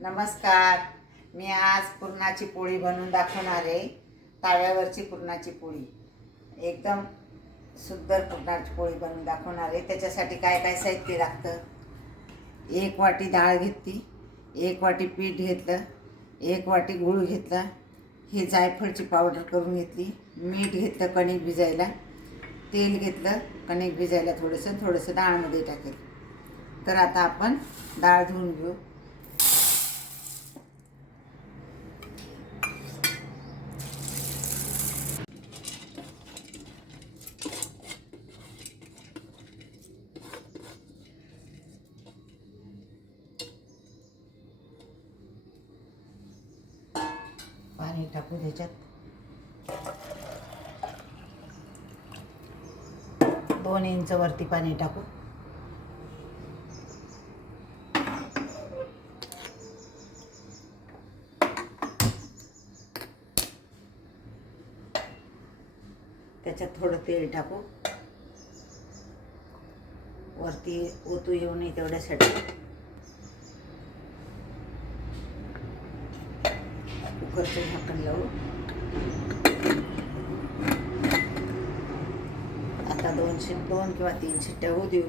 नमस्कार. मी आज पुरणाची पोळी बनवून दाखवणार आहे. ताव्यावरची पुरणाची पोळी. एकदम सुंदर पुरणाची पोळी बनवून दाखवणार आहे. त्याच्यासाठी काय काय साहित्य लागतं? एक वाटी डाळ घेतली एक वाटी पीठ घेतलं एक वाटी गूळ घेतला ही जायफळची पावडर करून घेतली मीठ घेतलं कणिक भिजायला तेल घेतलं कणिक भिजायला थोडंसं थोडंसं डाळमध्ये टाकेल. तर आता आपण डाळ धुवून घेऊ. मीठ टाकू त्याच्यात. दोन इंच वरती पाणी टाकू. त्याच्यात थोडं तेल टाकू. वरती ओतू येऊ नये तेवढ्यासाठी. कुकरचं झाकण लावू. आता दोन शिट दोन किंवा तीन शिट्ट्या होऊ देऊ.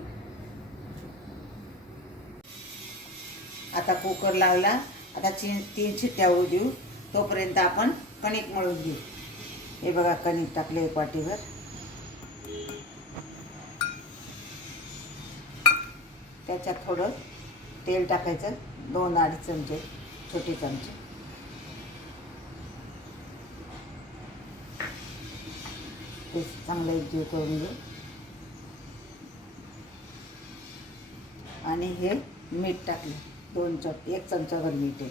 आता कुकर लावला. आता ची तीन शिट्ट्या होऊ देऊ. तोपर्यंत आपण कणिक मळून घेऊ. हे बघा कणिक टाकले एक वाटीवर त्याच्यात थोडं तेल टाकायचं. दोन अडीच चमचे छोटे चमचे. ते चांगलं एकजीव करून घेऊ आणि हे मीठ टाकले. दोन चम एक चमचाभर मीठ आहे.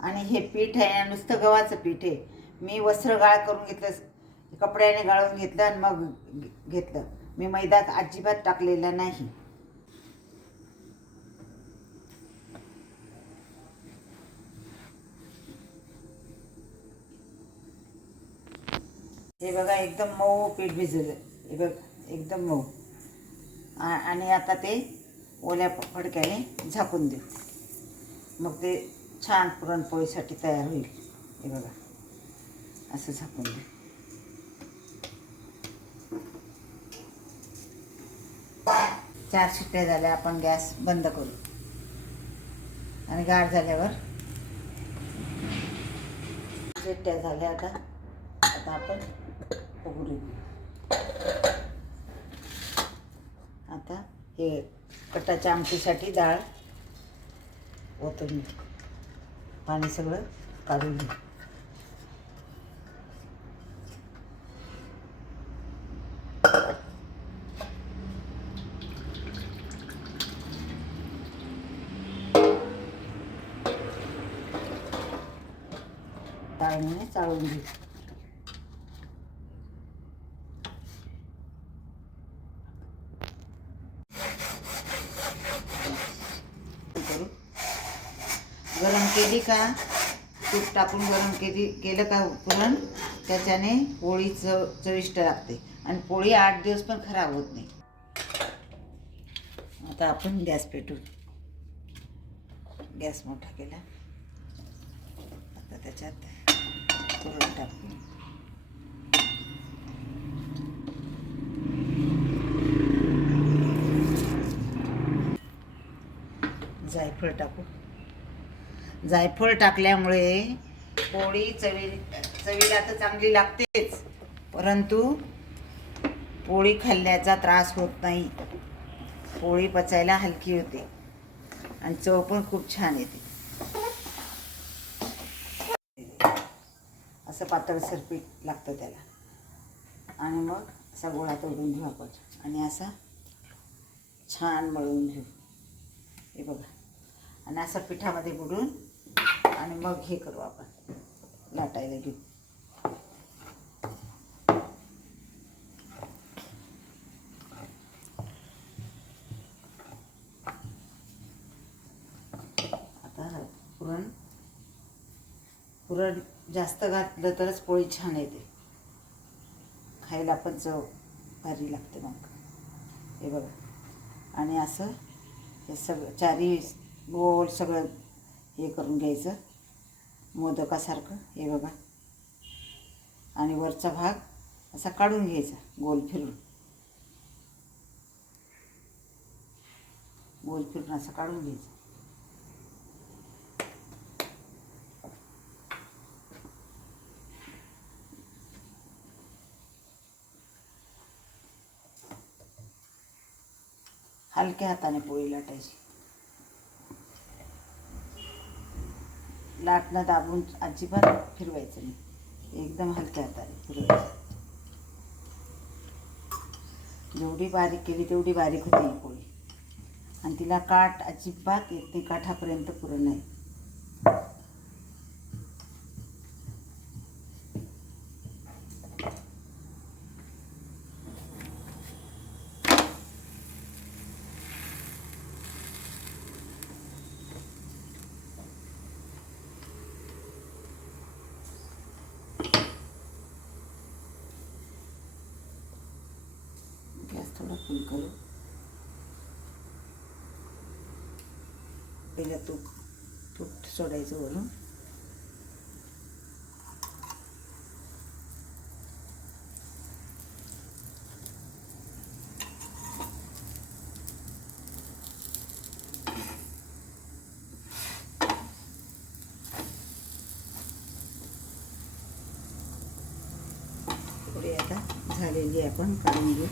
आणि हे पीठ आहे नुसतं गव्हाचं पीठ आहे. मी वस्त्र गाळ करून घेतलं कपड्याने गाळून घेतलं आणि मग घेतलं. मी मैदा अजिबात टाकलेला नाही. हे बघा एकदम मऊ पीठ भिजलं हे बघ एकदम मऊ. आ- आणि आता ते ओल्या फडक्याने झाकून देऊ. मग ते छान पुरणपोळीसाठी तयार होईल. हे बघा असं झाकून देऊ. चार शिट्ट्या झाल्या आपण गॅस बंद करू. आणि गार झाल्यावर शिट्ट्या झाल्या आता. आता आपण उघडू आता हे कटाच्या आमटीसाठी डाळ ओतून पाणी सगळं काढून घेऊ चाळणीने चाळून घेऊ करू गरम केली का? तूप टाकून गरम केली केलं का पुरण त्याच्याने पोळी चव चविष्ट लागते. आणि पोळी आठ दिवस पण खराब होत नाही. आता आपण गॅस पेटू गॅस मोठा केला. आता त्याच्यात पुरण टाकू. जायफळ टाकू. जायफळ टाकल्यामुळे पोळी चवी चवीला तर चांगली लागतेच. परंतु पोळी खाल्ल्याचा त्रास होत नाही. पोळी पचायला हलकी होते. आणि चव पण खूप छान येते. असं पातळसर पीठ लागतं त्याला. आणि मग असा गोळा तोडून घेऊ आपण. आणि असा छान मळून घेऊ. हे बघा. आणि असं पिठामध्ये बुडून आणि मग हे करू आपण. लाटायला घेऊ. आता पुरण. पुरण जास्त घातलं तरच पोळी छान येते. खायला पण चव भारी लागते मग. हे बघा. आणि असं हे सगळं चारी गोल सगळं हे करून घ्यायचं. मोदकासारखं हे बघा. आणि वरचा भाग असा काढून घ्यायचा गोल फिरून. गोल फिरून असं काढून घ्यायचं. हलक्या हाताने पोळी लाटायची. लाटणं दाबून अजिबात फिरवायचं नाही. एकदम हलक्या हाताने फिरवायचं. जेवढी बारीक केली तेवढी बारीक होती ही पोळी. आणि तिला काठ अजिबात येत नाही काठापर्यंत पुरण नाही गॅस थोडा फुल करू पहिलं तूप तूप सोडायचं वरून झालेली आपण काढून घेऊ